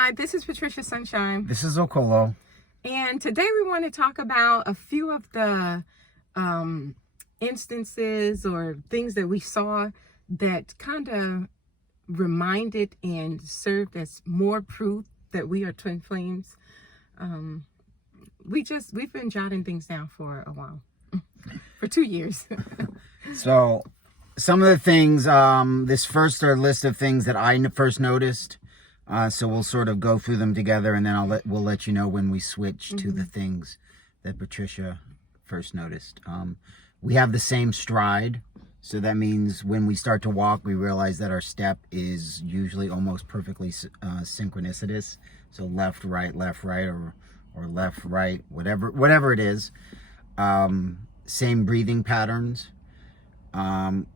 Hi, this is Patricia Sunshine. This is Okolo. And today we want to talk about a few of the instances or things that we saw that kind of reminded and served as more proof that we are twin flames. We've been jotting things down for a while, for 2 years. So some of the things, this first are a list of things that I first noticed. So we'll sort of go through them together, and then we'll let you know when we switch to the things that Patricia first noticed. We have the same stride, so that means when we start to walk, we realize that our step is usually almost perfectly synchronicitous. So left, right, or left, right, whatever it is. Same breathing patterns.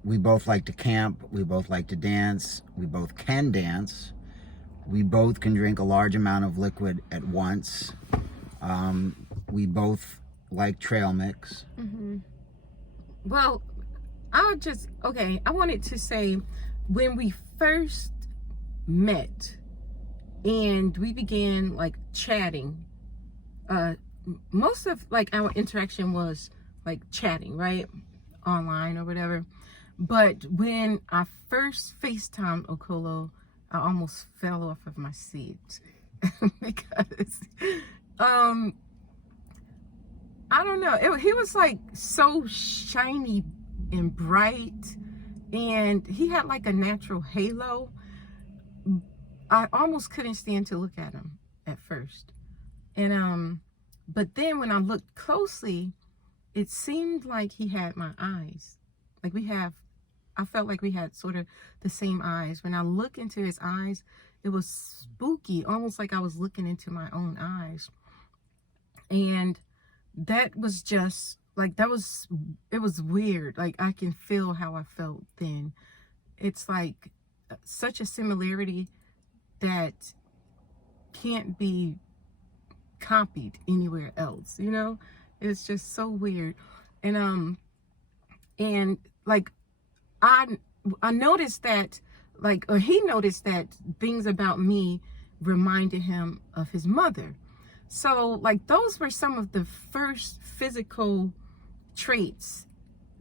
We both like to camp. We both like to dance. We both can dance. We both can drink a large amount of liquid at once. We both like trail mix. Well, I wanted to say, when we first met and we began like chatting, most of like our interaction was like chatting, right? Online or whatever. But when I first FaceTimed Okolo, I almost fell off of my seat because I don't know, he was like so shiny and bright, and he had like a natural halo. I almost couldn't stand to look at him at first, and but then when I looked closely, it seemed like he had my eyes. I felt like we had sort of the same eyes. When I look into his eyes, it was spooky, almost like I was looking into my own eyes. And that was just like, it was weird. Like, I can feel how I felt then. It's like such a similarity that can't be copied anywhere else, you know? It's just so weird. And like, I noticed that, like, or he noticed that things about me reminded him of his mother. So, like, those were some of the first physical traits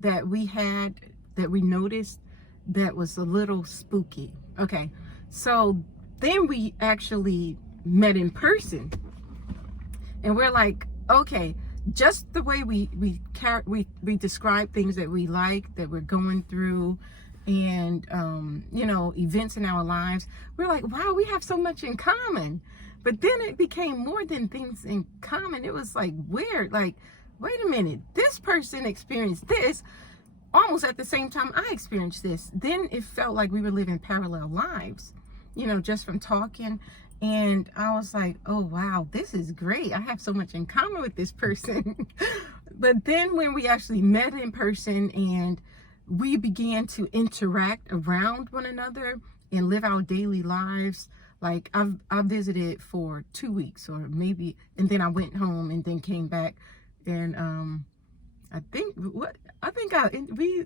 that we had, that we noticed, that was a little spooky. Okay, so then we actually met in person, and we're like, okay, just the way we describe things that we like, that we're going through, and you know, events in our lives, we're like, wow, we have so much in common. But then it became more than things in common. It was like weird, like, wait a minute, this person experienced this almost at the same time I experienced this. Then it felt like we were living parallel lives, you know, just from talking. And I was like, oh, wow, this is great. I have so much in common with this person. But then when we actually met in person and we began to interact around one another and live our daily lives, like I visited for 2 weeks or maybe, and then I went home and then came back. And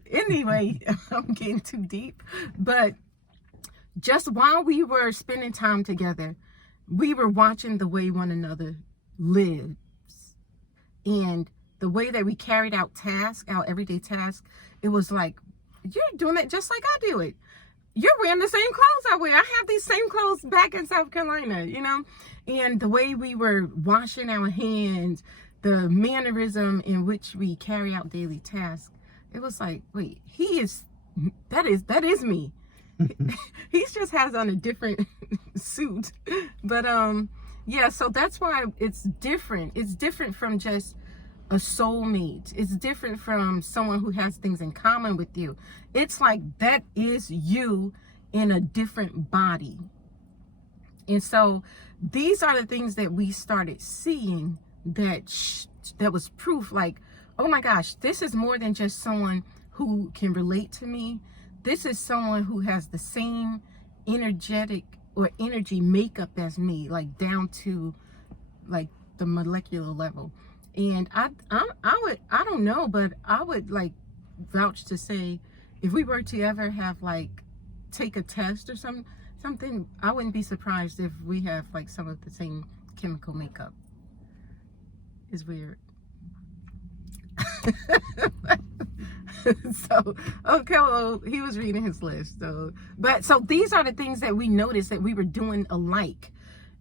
anyway, I'm getting too deep. But just while we were spending time together, we were watching the way one another lives, and the way that we carried out tasks, our everyday tasks. It was like, you're doing it just like I do it. You're wearing the same clothes I wear. I have these same clothes back in South Carolina, you know? And the way we were washing our hands, the mannerism in which we carry out daily tasks, it was like, wait, that is me. He just has on a different suit. But yeah, so that's why it's different. It's different from just a soulmate. It's different from someone who has things in common with you. It's like, that is you in a different body. And so these are the things that we started seeing that was proof, like, oh my gosh, this is more than just someone who can relate to me. This is someone who has the same energetic or energy makeup as me, like down to like the molecular level. And I don't know, but I would like vouch to say, if we were to ever have like take a test or something something. I wouldn't be surprised if we have like some of the same chemical makeup. It's weird. So, okay, well, he was reading his list. So these are the things that we noticed that we were doing alike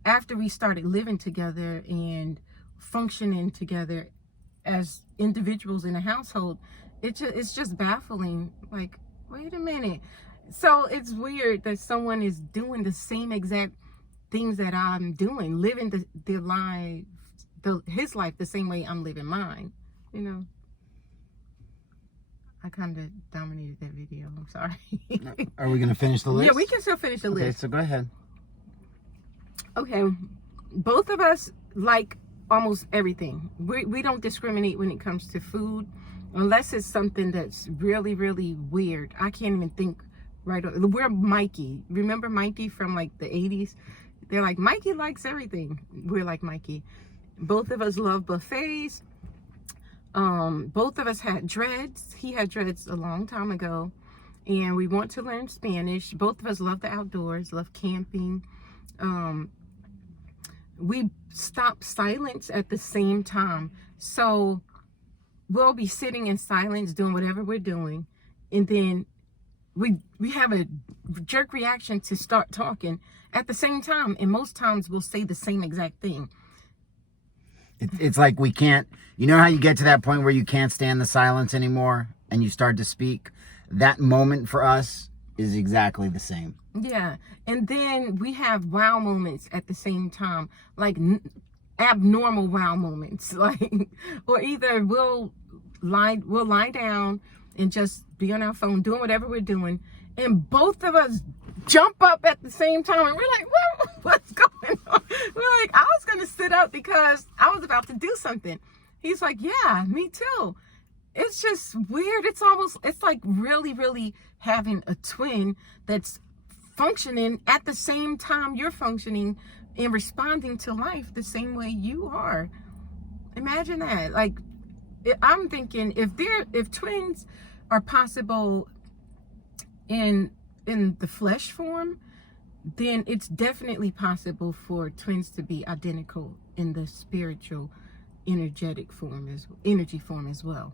after we started living together and functioning together as individuals in a household. It's just baffling. Like, wait a minute. So it's weird that someone is doing the same exact things that I'm doing, living his life the same way I'm living mine. You know, I kind of dominated that video. I'm sorry. Are we gonna finish the list? Yeah, we can still finish the list. Okay, so go ahead. Okay, both of us like almost everything. We don't discriminate when it comes to food, unless it's something that's really, really weird. I can't even think right. We're Mikey. Remember Mikey from like the 80s? They're like, Mikey likes everything. We're like Mikey. Both of us love buffets. Both of us had dreads. He had dreads a long time ago, and we want to learn Spanish. Both of us love the outdoors, love camping. We stop silence at the same time. So we'll be sitting in silence doing whatever we're doing, and then we have a jerk reaction to start talking at the same time, and most times we'll say the same exact thing. It's like we can't, you know how you get to that point where you can't stand the silence anymore and you start to speak? That moment for us is exactly the same. Yeah. And then we have wow moments at the same time, like abnormal wow moments. Like, or either we'll lie down and just be on our phone doing whatever we're doing, and both of us jump up at the same time, and we're like, what's going on? We're like, I was gonna sit up because I was about to do something. He's like, yeah, me too. It's just weird. It's like really, really having a twin that's functioning at the same time you're functioning and responding to life the same way you are. Imagine that. Like, I'm thinking if twins are possible in the flesh form, then it's definitely possible for twins to be identical in the spiritual energy form as well.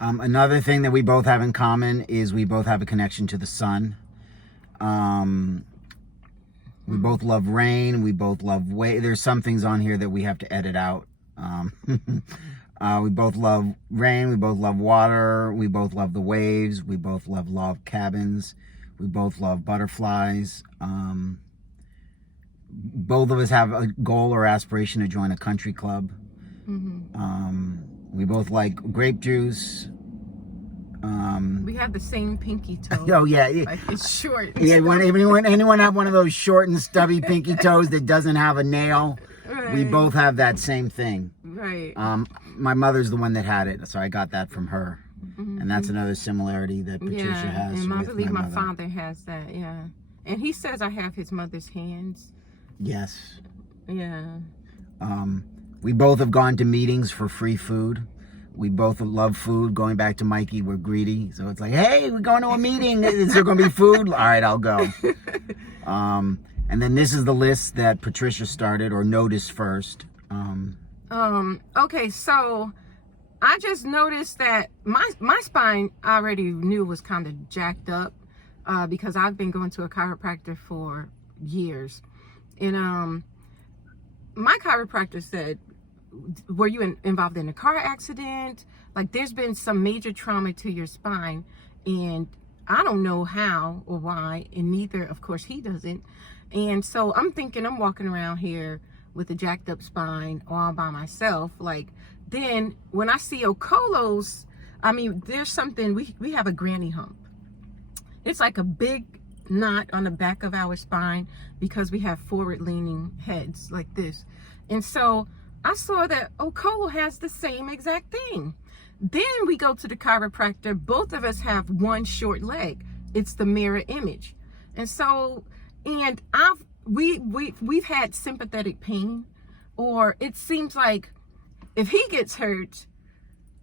Another thing that we both have in common is we both have a connection to the sun. We both love rain. We both love there's some things on here that we have to edit out. We both love rain. We both love water. We both love the waves. We both love log cabins. We both love butterflies. Both of us have a goal or aspiration to join a country club. We both like grape juice. We have the same pinky toe. Oh yeah, like it's short. Yeah, anyone have one of those short and stubby pinky toes that doesn't have a nail? Right. We both have that same thing. Right. My mother's the one that had it, so I got that from her. And that's another similarity that Patricia has. And I with believe my my father has that. Yeah, and he says I have his mother's hands. Yes. Yeah. We both have gone to meetings for free food. We both love food. Going back to Mikey, we're greedy. So it's like, hey, we're going to a meeting. Is there going to be food? All right, I'll go. And then this is the list that Patricia started or noticed first. Okay, so I just noticed that my spine I already knew was kind of jacked up because I've been going to a chiropractor for years. And my chiropractor said, were you involved in a car accident? Like, there's been some major trauma to your spine, and I don't know how or why, and neither, of course, he doesn't. And so I'm thinking I'm walking around here with a jacked up spine all by myself. Like, then when I see Okolo's, I mean, there's something, we have a granny hump. It's like a big knot on the back of our spine because we have forward leaning heads like this. And so I saw that Okolo has the same exact thing. Then we go to the chiropractor. Both of us have one short leg. It's the mirror image. And so, and we've had sympathetic pain, or it seems like if he gets hurt,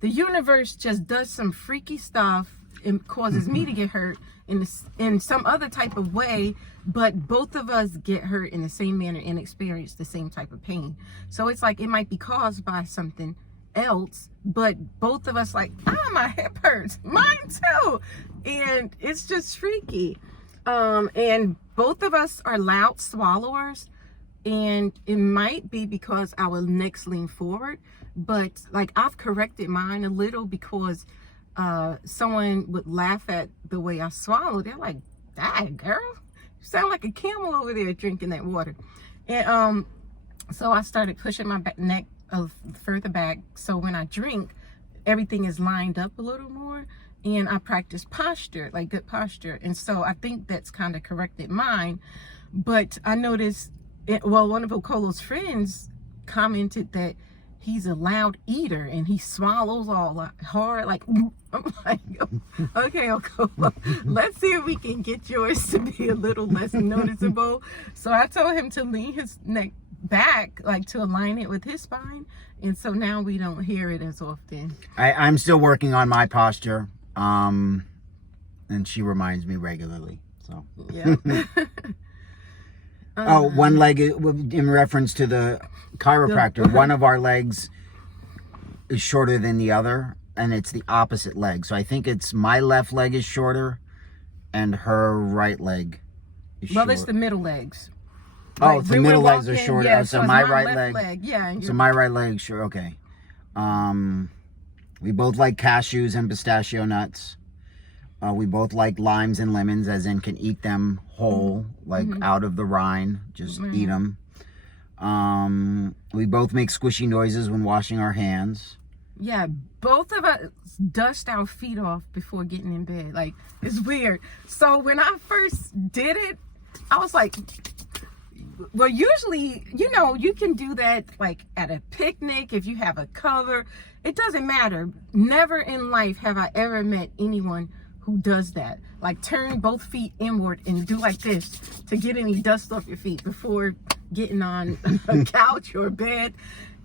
the universe just does some freaky stuff it causes me to get hurt in some other type of way, but both of us get hurt in the same manner and experience the same type of pain. So it's like it might be caused by something else, but both of us like, my hip hurts, mine too, and it's just freaky. And both of us are loud swallowers, and it might be because our necks lean forward, but like I've corrected mine a little because someone would laugh at the way I swallow. They're like, "Dang, girl, you sound like a camel over there drinking that water." And so I started pushing my neck further back, so when I drink, everything is lined up a little more, and I practice posture, like good posture. And so I think that's kind of corrected mine. But I noticed, one of Okolo's friends commented that he's a loud eater and he swallows all hard, like, I'm like, okay, Okolo, let's see if we can get yours to be a little less noticeable. So I told him to lean his neck back, like to align it with his spine, and so now we don't hear it as often. I'm still working on my posture, and she reminds me regularly, so Yeah. one leg, in reference to the chiropractor, one of our legs is shorter than the other, and it's the opposite leg. So I think it's my left leg is shorter and her right leg is shorter. Well, it's the middle legs. Oh, Like, the we were middle legs are walking, shorter. yeah, so it's my my right left leg. Yeah. And So my right leg, sure, okay. We both like cashews and pistachio nuts. We both like limes and lemons, as in can eat them whole, like out of the rind, just eat them. We both make squishy noises when washing our hands. Yeah, both of us dust our feet off before getting in bed. Like, it's weird. So when I first did it, I was like, well, usually, you can do that like at a picnic if you have a cover. It doesn't matter. Never in life have I ever met anyone who does that. Like turn both feet inward and do like this to get any dust off your feet before getting on a couch or bed.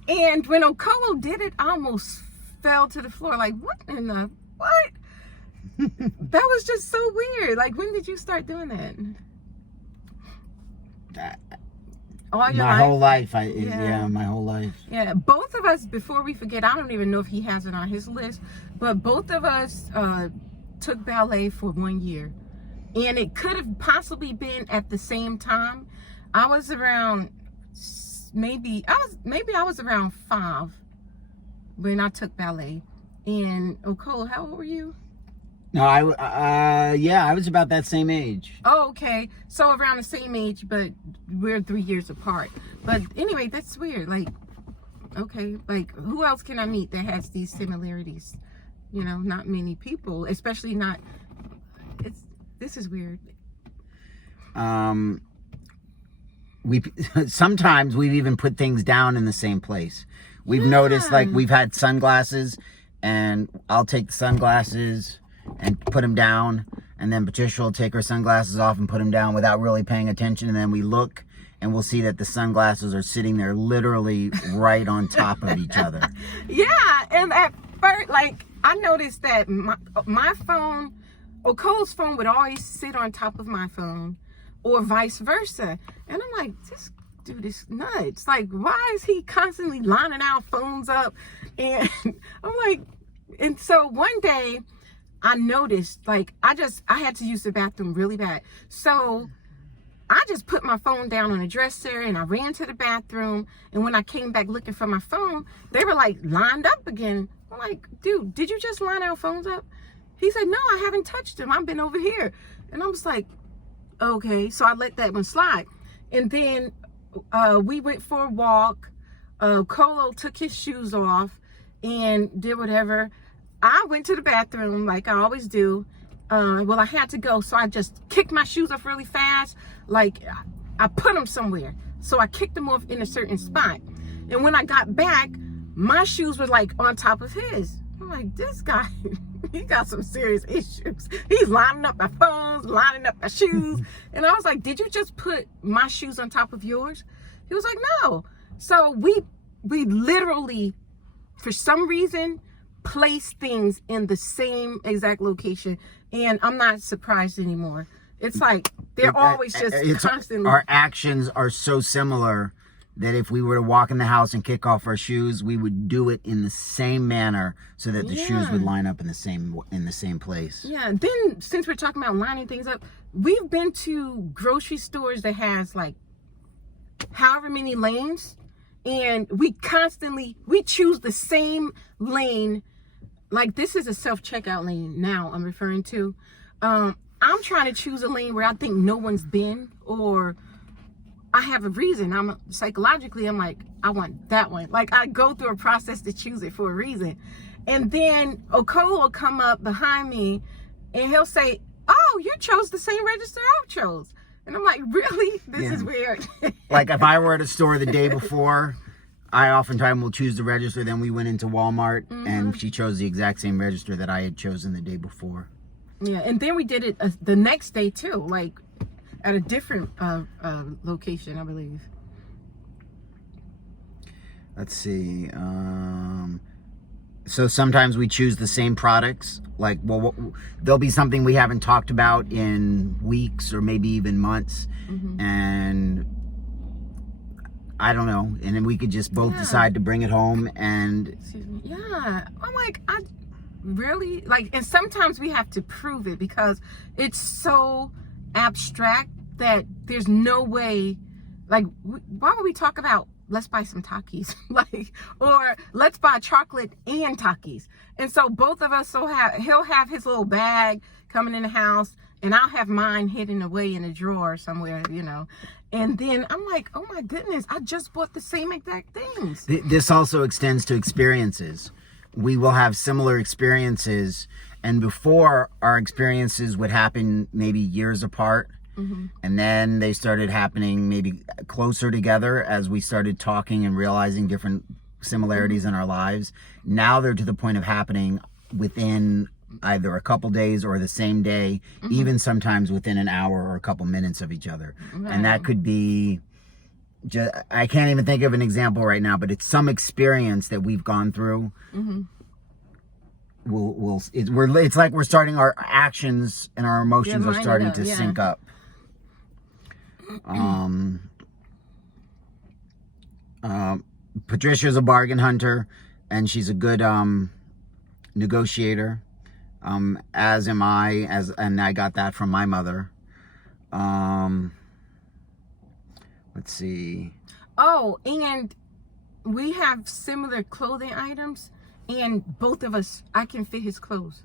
And when Okolo did it, I almost fell to the floor. Like, what in the, what? That was just so weird. Like, when did you start doing that? All your My life? whole life. My whole life. Yeah, both of us, before we forget, I don't even know if he has it on his list, but both of us took ballet for 1 year. And it could have possibly been at the same time. I was around, maybe I was around 5 when I took ballet. And Okolo, how old were you? No, I was about that same age. Oh, okay. So around the same age, but we're 3 years apart. But anyway, that's weird. Like, okay, like who else can I meet that has these similarities? Not many people, especially not, this is weird. Sometimes we've even put things down in the same place. We've noticed, like, we've had sunglasses, and I'll take the sunglasses and put them down, and then Patricia will take her sunglasses off and put them down without really paying attention, and then we look and we'll see that the sunglasses are sitting there literally right on top of each other. Yeah, and at first, like, I noticed that my phone, Okolo's phone would always sit on top of my phone, or vice versa. And I'm like, this dude is nuts. Like, why is he constantly lining our phones up? And I'm like, and so one day I noticed, like, I had to use the bathroom really bad. So I just put my phone down on the dresser and I ran to the bathroom. And when I came back looking for my phone, they were like lined up again. I'm like, dude, did you just line our phones up? He said, no, I haven't touched them. I've been over here. And I was like, okay. So I let that one slide. And then we went for a walk. Okolo took his shoes off and did whatever. I went to the bathroom like I always do. Well, I had to go, so I just kicked my shoes off really fast. Like, I put them somewhere. So I kicked them off in a certain spot. And when I got back, my shoes were like on top of his. I'm like, this guy, he got some serious issues. He's lining up my phones, lining up my shoes. And I was like, did you just put my shoes on top of yours? He was like, no. So we literally, for some reason, place things in the same exact location, and I'm not surprised anymore. It's like they're always just constantly. Our actions are so similar that if we were to walk in the house and kick off our shoes, we would do it in the same manner so that the shoes would line up in the same place. Yeah. Then, since we're talking about lining things up, we've been to grocery stores that has like however many lanes, and we choose the same lane. Like, this is a self-checkout lane now I'm referring to. I'm trying to choose a lane where I think no one's been, or I have a reason. Psychologically, I'm like, I want that one. Like, I go through a process to choose it for a reason. And then Okolo will come up behind me and he'll say, oh, you chose the same register I chose. And I'm like, really? This is weird. Like, if I were at a store the day before, I oftentimes will choose the register. Then we went into Walmart and she chose the exact same register that I had chosen the day before. Yeah, and then we did it the next day too, like at a different location, I believe. Let's see. So sometimes we choose the same products. Like, well, there'll be something we haven't talked about in weeks or maybe even months, and I don't know. And then we could just both decide to bring it home and. Excuse me. Yeah, I'm like, really, like, and sometimes we have to prove it because it's so abstract that there's no way. Like, why would we talk about let's buy some Takis, like, or let's buy chocolate and Takis? And so both of us he'll have his little bag coming in the house, and I'll have mine hidden away in a drawer somewhere, you know. And then I'm like, oh my goodness, I just bought the same exact things. This also extends to experiences. We will have similar experiences, and before, our experiences would happen maybe years apart, and then they started happening maybe closer together as we started talking and realizing different similarities in our lives. Now they're to the point of happening within either a couple days or the same day, even sometimes within an hour or a couple minutes of each other. And that could be I can't even think of an example right now, but it's some experience that we've gone through. It's like we're starting, our actions and our emotions are starting to sync up. Patricia's a bargain hunter, and she's a good negotiator. As am I, and I got that from my mother. Let's see. Oh, and we have similar clothing items, and both of us, I can fit his clothes.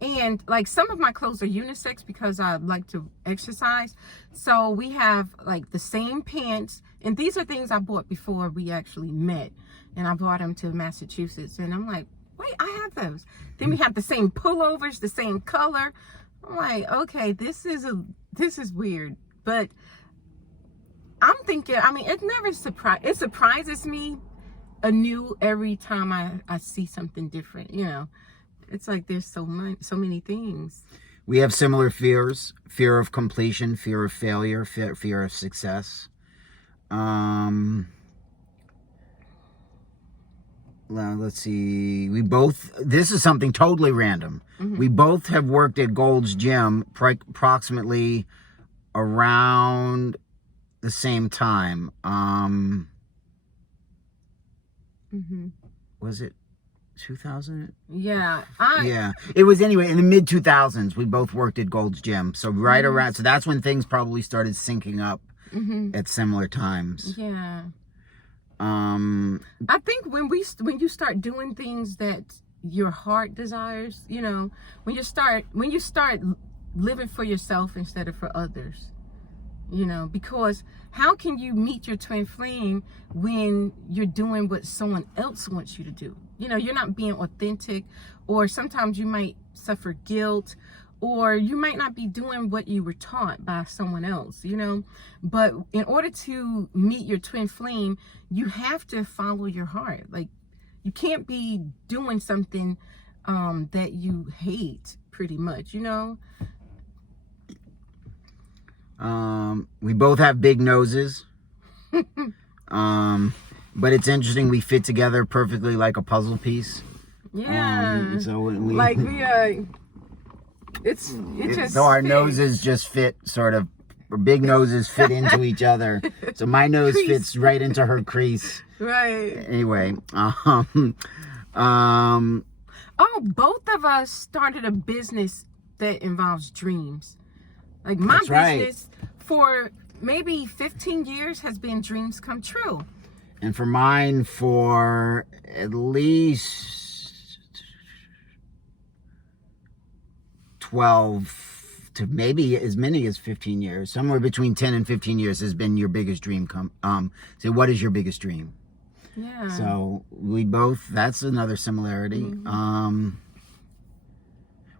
And like, some of my clothes are unisex because I like to exercise. So we have like the same pants, and these are things I bought before we actually met, and I brought them to Massachusetts, and I'm like, wait, I have those. Then we have the same pullovers, the same color. I'm like, okay, this is weird. But I'm thinking, I mean, it surprises me anew every time I see something different, you know. It's like there's so many things. We have similar fears: fear of completion, fear of failure, fear of success. Let's see. This is something totally random. We both have worked at Gold's Gym approximately around the same time. Was it 2000? Yeah. It was, anyway, in the mid 2000s. We both worked at Gold's Gym, so right around. So that's when things probably started syncing up at similar times. Yeah. I think when you start doing things that your heart desires, you know, when you start living for yourself instead of for others, you know, because how can you meet your twin flame when you're doing what someone else wants you to do? You know, you're not being authentic, or sometimes you might suffer guilt, or you might not be doing what you were taught by someone else, you know. But in order to meet your twin flame, you have to follow your heart. Like, you can't be doing something that you hate, pretty much, you know. We both have big noses. But it's interesting, we fit together perfectly like a puzzle piece. Yeah. So when we like we it just so our fits. noses just fit sort of. Our big noses fit into each other. So my nose Crease. fits right into her crease. Right. Anyway, Oh, both of us started a business that involves dreams. Like my That's right. business for maybe 15 years has been dreams come true. and for mine, for at least 12 to maybe as many as 15 years, somewhere between 10 and 15 years has been your biggest dream. So what is your biggest dream? Yeah. So we both, that's another similarity. Mm-hmm.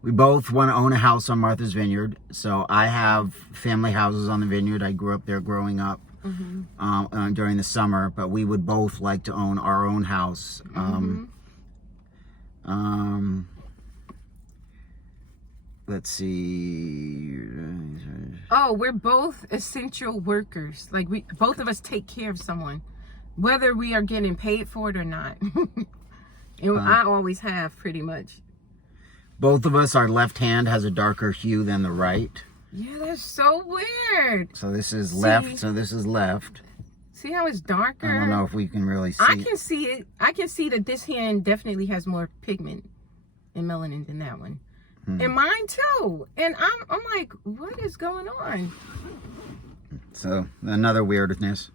We both want to own a house on Martha's Vineyard. So I have family houses on the vineyard. I grew up there growing up during the summer, but we would both like to own our own house. Let's see. Oh, we're both essential workers. Like both of us take care of someone, whether we are getting paid for it or not. And I always have, pretty much. Both of us, our left hand has a darker hue than the right. Yeah, that's so weird. So this is left. So this is left. See how it's darker? I don't know if we can really see. I can see it. I can see that this hand definitely has more pigment and melanin than that one. And mine too. And I'm like, what is going on? So another weirdness.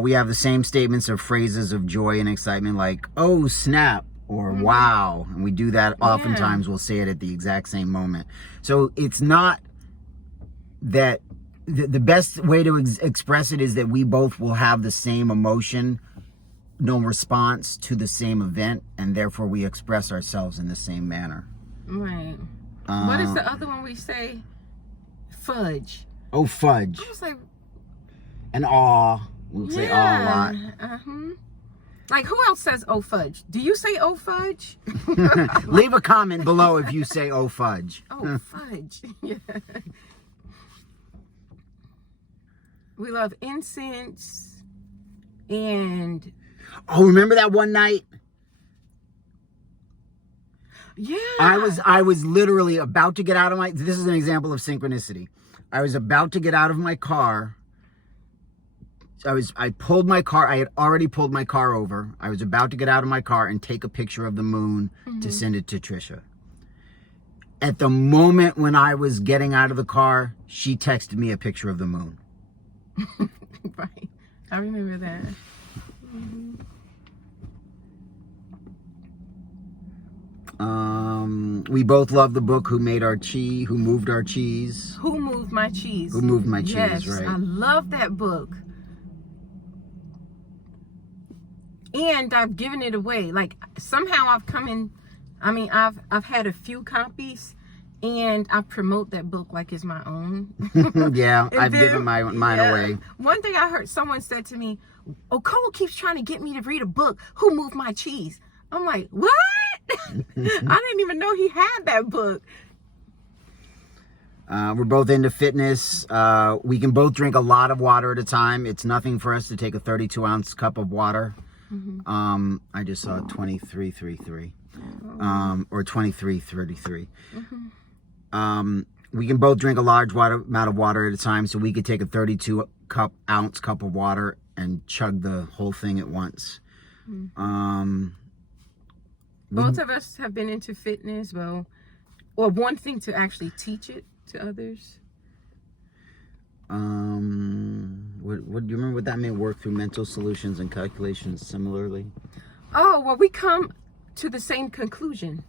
We have the same statements of phrases of joy and excitement, like "oh snap" or "wow," and we do that oftentimes. We'll say it at the exact same moment. So it's not that the best way to express it is that we both will have the same emotion, no response to the same event, and therefore we express ourselves in the same manner. Right. What is the other one we say? Fudge. Oh, fudge. I was like, and aw. We'll say aw a lot. Like, who else says oh fudge? Do you say oh fudge? Leave a comment below if you say oh fudge. Oh fudge. Yeah. We love incense and oh, remember that one night? Yeah. I was literally about to get out of my, this is an example of synchronicity. I was about to get out of my car. I pulled my car. I had already pulled my car over. I was about to get out of my car and take a picture of the moon to send it to Trisha. At the moment when I was getting out of the car, she texted me a picture of the moon. Right. I remember that. We both love the book Who Moved Our Cheese. Who Moved My Cheese? Who Moved My Cheese, Yes, right. I love that book. And I've given it away. Like somehow I've come in, I've had a few copies and I promote that book like it's my own. Yeah, I've then, given mine away. One day I heard someone said to me, "Oh, Cole keeps trying to get me to read a book. Who Moved My Cheese?" I'm like, what? I didn't even know he had that book. We're both into fitness. We can both drink a lot of water at a time. It's nothing for us to take a 32-ounce cup of water. I just saw 2333 or 2333. We can both drink a large amount of water at a time, so we could take a 32-ounce cup of water and chug the whole thing at once. Both of us have been into fitness, or wanting to actually teach it to others. What do you remember what that meant? Work through mental solutions and calculations similarly? Oh, well, we come to the same conclusion.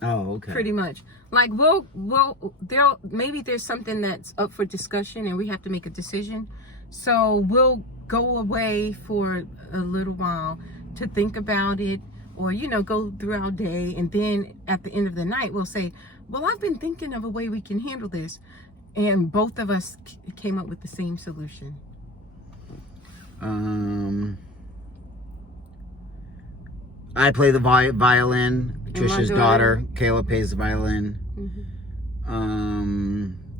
Oh, okay. Pretty much. Like maybe there's something that's up for discussion and we have to make a decision. So we'll go away for a little while to think about it, or go through our day, and then at the end of the night we'll say, well, I've been thinking of a way we can handle this, and both of us came up with the same solution. I play the violin. Trisha's daughter Kayla plays the violin.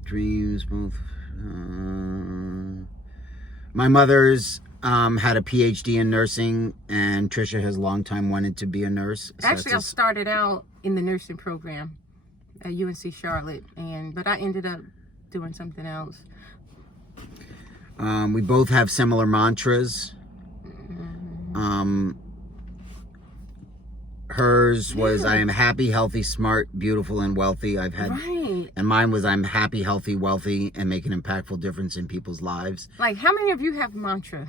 Dreams both. My mother's had a PhD in nursing, and Trisha has long time wanted to be a nurse. So Actually, I started out in the nursing program at UNC Charlotte, but I ended up doing something else. We both have similar mantras. Hers was, I am happy, healthy, smart, beautiful, and wealthy. And mine was, I'm happy, healthy, wealthy, and make an impactful difference in people's lives. Like, how many of you have mantra?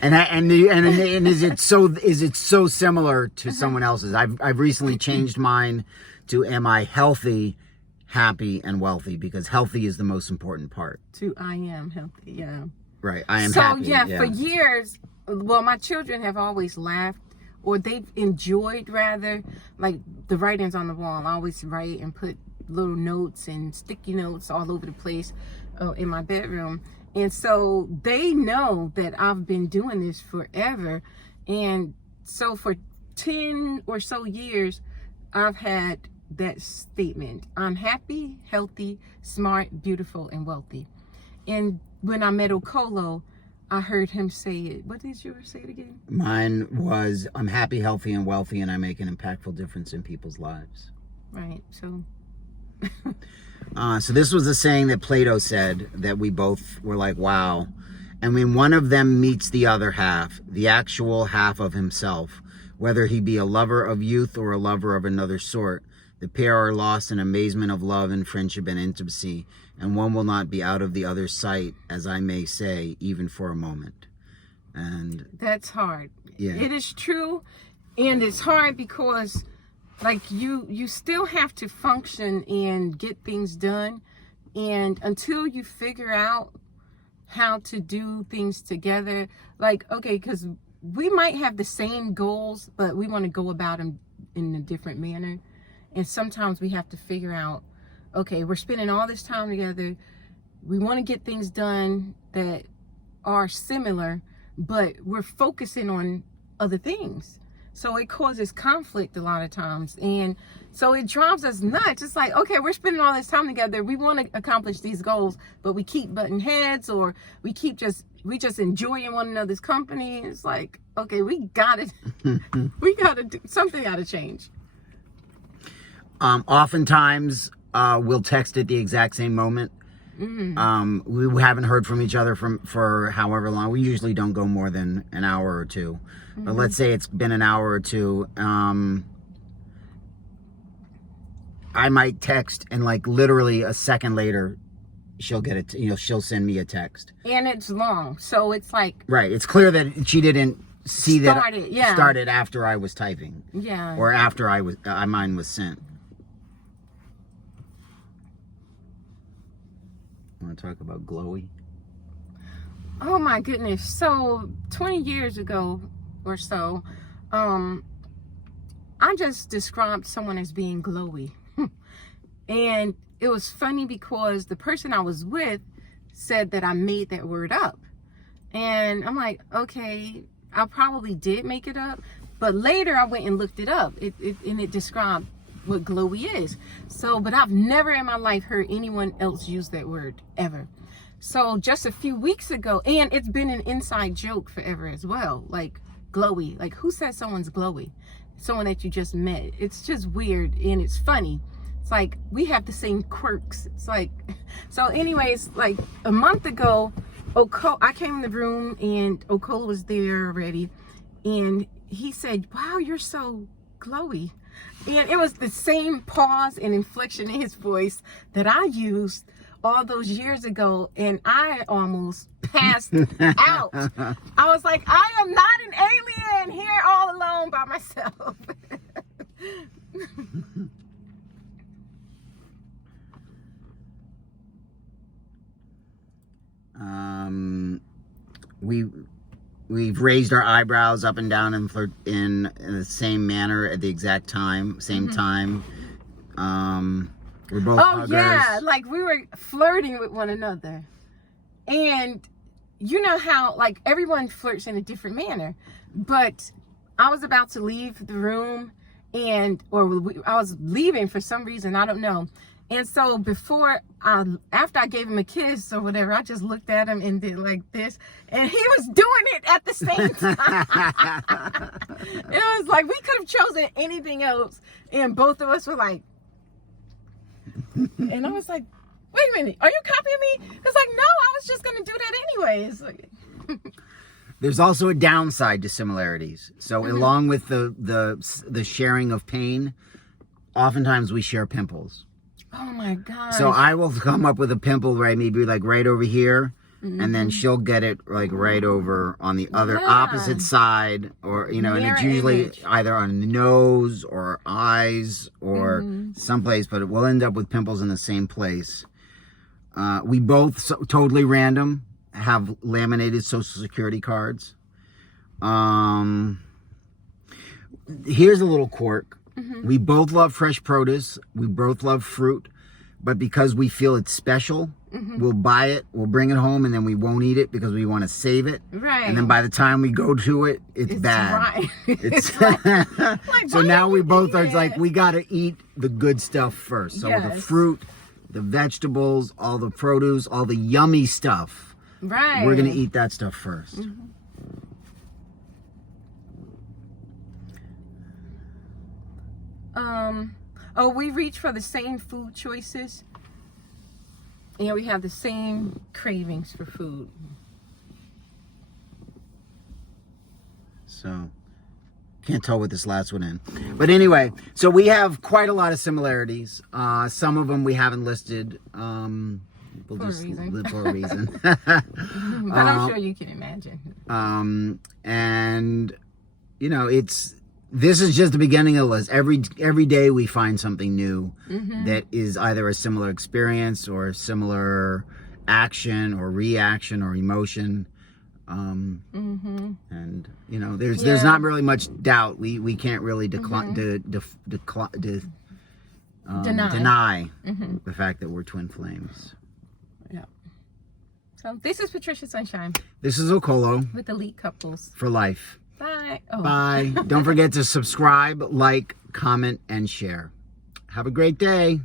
and is it so similar to someone else's? I've recently changed mine to, am I healthy, happy, and wealthy? Because healthy is the most important part. To I am healthy, yeah. Right, I am happy. So, yeah, for years, well, my children have always laughed, or they've enjoyed, rather, like the writings on the wall. I always write and put little notes and sticky notes all over the place in my bedroom. And so they know that I've been doing this forever. And so for 10 or so years, I've had that statement. I'm happy, healthy, smart, beautiful, and wealthy. And when I met Okolo, I heard him say it. What did yours say it again? Mine was, I'm happy, healthy, and wealthy, and I make an impactful difference in people's lives. Right, so... So this was a saying that Plato said that we both were like, wow. And when one of them meets the other half, the actual half of himself, whether he be a lover of youth or a lover of another sort, the pair are lost in amazement of love and friendship and intimacy, and one will not be out of the other's sight, as I may say, even for a moment. And that's hard. Yeah. It is true, and it's hard because, like, you still have to function and get things done, and until you figure out how to do things together, like, okay, because we might have the same goals, but we want to go about them in a different manner. And sometimes we have to figure out, okay, we're spending all this time together. We want to get things done that are similar, but we're focusing on other things. So it causes conflict a lot of times. And so it drives us nuts. It's like, okay, we're spending all this time together. We want to accomplish these goals, but we keep butting heads, or we just enjoying one another's company. It's like, okay, we got to do something, got to change. Oftentimes, we'll text at the exact same moment. Mm-hmm. We haven't heard from each other for however long. We usually don't go more than an hour or two. Mm-hmm. But let's say it's been an hour or two. I might text, and like literally a second later, she'll get it. She'll send me a text. And it's long, so it's like, right. It's clear that she didn't see started after I was typing. Yeah. Or after mine was sent. Want to talk about glowy? Oh my goodness. So 20 years ago or so, I just described someone as being glowy. And it was funny because the person I was with said that I made that word up. And I'm like, okay, I probably did make it up. But later I went and looked it up. It described what glowy is. So, but I've never in my life heard anyone else use that word ever. So just a few weeks ago, and it's been an inside joke forever as well, like glowy. Like, who says someone's glowy? Someone that you just met. It's just weird, and it's funny. It's like we have the same quirks. It's like, so anyways, like a month ago, I came in the room and Okolo was there already, and he said, wow, you're so glowy. And it was the same pause and inflection in his voice that I used all those years ago, and I almost passed out. I was like, I am not an alien here all alone by myself. We've raised our eyebrows up and down in the same manner at the exact time, same time. We're both huggers. Yeah, like we were flirting with one another. And you know how, like, everyone flirts in a different manner. But I was about to leave the room, I was leaving for some reason, I don't know. And so after I gave him a kiss or whatever, I just looked at him and did like this, and he was doing it at the same time. It was like we could have chosen anything else, and both of us were like, and I was like, wait a minute, are you copying me? It's like, no, I was just gonna do that anyways. There's also a downside to similarities. So along with the sharing of pain, oftentimes we share pimples. Oh my God. So I will come up with a pimple maybe like right over here, and then she'll get it like right over on the other opposite side, or and it's usually either on the nose or eyes or someplace, but it will end up with pimples in the same place. We both, totally random, have laminated Social Security cards. Here's a little quirk. We both love fresh produce. We both love fruit. But because we feel it's special, we'll buy it, we'll bring it home, and then we won't eat it because we want to save it. Right. And then by the time we go to it, it's bad. Right. It's like, so now we both are like, we got to eat the good stuff first. So the fruit, the vegetables, all the produce, all the yummy stuff. Right. We're going to eat that stuff first. We reach for the same food choices. We have the same cravings for food. So, can't tell what this last one in. But anyway, so we have quite a lot of similarities. Some of them we haven't listed. For a reason. But I'm sure you can imagine. And, this is just the beginning of the list. Every day we find something new that is either a similar experience or a similar action or reaction or emotion. And there's not really much doubt. We can't really deny the fact that we're twin flames. Yeah. So this is Patricia Sunshine. This is Okolo with Elite Couples for Life. Bye. Bye. Don't forget to subscribe, like, comment, and share. Have a great day.